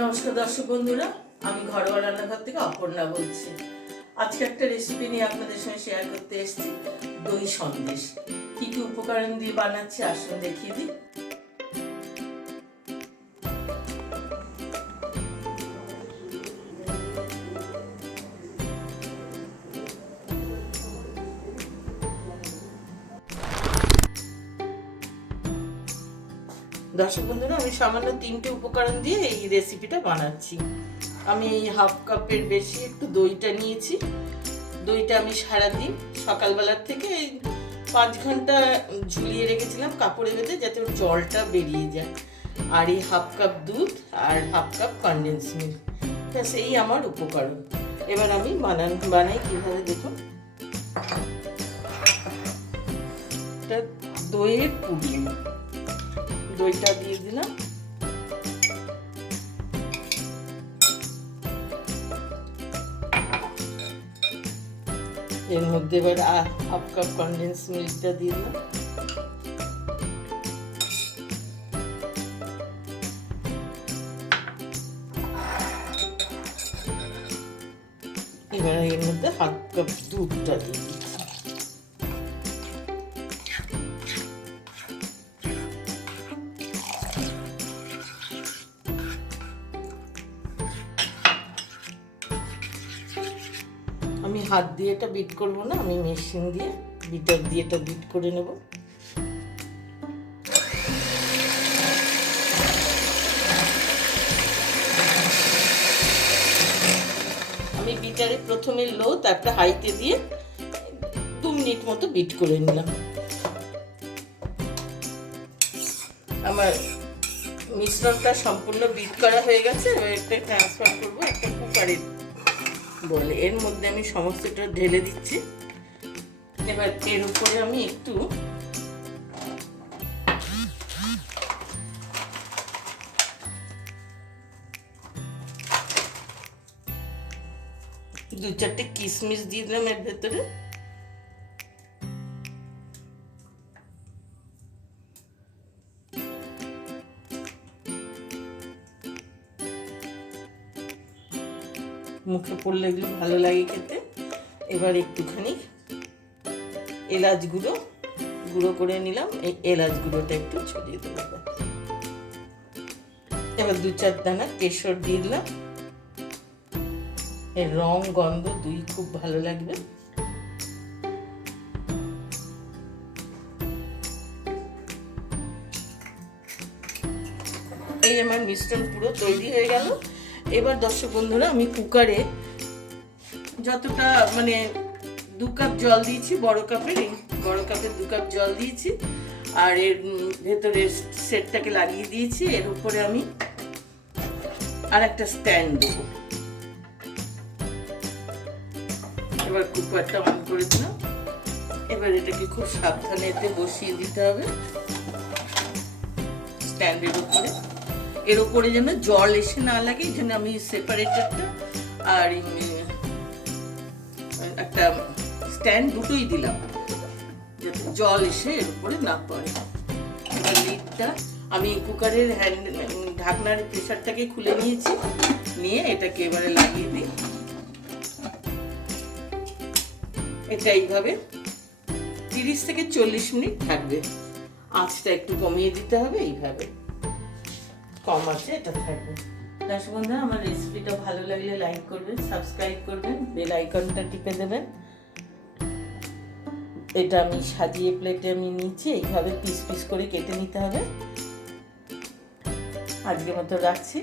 নমস্কার দর্শক বন্ধুরা, আমি ঘরোয়া রান্নাঘর থেকে অপর্ণা বলছি। আজকে একটা রেসিপি নিয়ে আপনাদের সঙ্গে শেয়ার করতে এসেছি, দই সন্দেশ। কি কি উপকরণ দিয়ে বানাচ্ছি আসুন দেখিয়ে দিই। দর্শক বন্ধুরা, আমি সামান্য 3টে উপকরণ দিয়ে এই রেসিপিটা বানাচ্ছি। আমি হাফ কাপের বেশি একটু দইটা নিয়েছি। দইটা আমি সারাদিন সকালবেলার থেকে 5 ঘন্টা ঝুলিয়ে রেখেছিলাম কাপড়ে বেঁধে, যাতে ওর জলটা বেরিয়ে যায়। আর এই হাফ কাপ দুধ আর হাফ কাপ কনডেন্স মিল্ক, ব্যাস এই আমার উপকরণ। এবার আমি বানাই কীভাবে দেখুন। এটা দইয়ের পুডিং। দইটা দিয়ে দিলাম, এর মধ্যে এবার হাফ কাপ কনডেন্স মিল্কটা দিয়ে দিলাম। এবার এর মধ্যে হাফ কাপ দুধটা দিয়ে দিচ্ছি। আমি হাত দিয়ে এটা বিট করব না, আমি মেশিন দিয়ে বিটার দিয়ে এটা বিট করে নেব। আমি বিটারে প্রথমে লো, তারপরে হাইতে দিয়ে 2 মিনিট মতো বিট করে নিলাম। আমার মিশ্রণটা সম্পূর্ণ বিট করা হয়ে গেছে। এবার একটা ট্রান্সফার করবো একটা কুকারে বলে। এর মধ্যে আমি সমস্তটা ঢেলে দিচ্ছি। এবার এর উপরে আমি একটু দু চারটে কিশমিশ দিয়ে দিলাম এর ভেতরে। মুখে পড়লে এগুলো ভালো লাগে খেতে। এবার একটুখানি এলাচ গুঁড়ো করে নিলাম। এই এলাচ গুঁড়োটা একটু ছড়িয়ে দেবো। এবার 2-4 দানা কেশর দিয়ে দিলাম। এর রং গন্ধ দুই খুব ভালো লাগবে। এই আমার মিশ্রণ পুরো তৈরি হয়ে গেল। এবার দর্শক বন্ধুরা, আমি কুকারে যতটা 2 কাপ জল দিয়েছি, বড় কাপে 2 কাপ জল দিয়েছি। আর এর ভেতরে সেটটাকে লাগিয়ে দিয়েছি। এর উপরে আমি আর একটা স্ট্যান্ড দেবো। এবার কুকারটা অন করে দিলাম। এবার এটাকে খুব সাবধানে এতে বসিয়ে দিতে হবে স্ট্যান্ডের উপরে। এর উপরে যেন জল এসে না লাগে, এই জন্য আমি সেপারেটরটা আর একটা স্ট্যান্ড দুটোই দিলাম, যাতে জল এসে এর উপরে না পড়ে। এবার লিডটা আমি কুকারের ঢাকনার প্রেসারটাকে খুলে নিয়েছি, নিয়ে এটাকে এবারে লাগিয়ে দিই। এটা এইভাবে 30 থেকে 40 মিনিট থাকবে। আঁচটা একটু কমিয়ে দিতে হবে, এইভাবে কম আছে এটা থাকবে। দর্শক বন্ধুরা, আমার রেসিপিটা ভালো লাগলে লাইক করবেন, সাবস্ক্রাইব করবেন, বেল আইকনটা টিপে দেবেন। এটা আমি সাজিয়ে প্লেটে আমি নিচ্ছি। এইভাবে পিস পিস করে কেটে নিতে হবে। আজকের মতো রাখছি।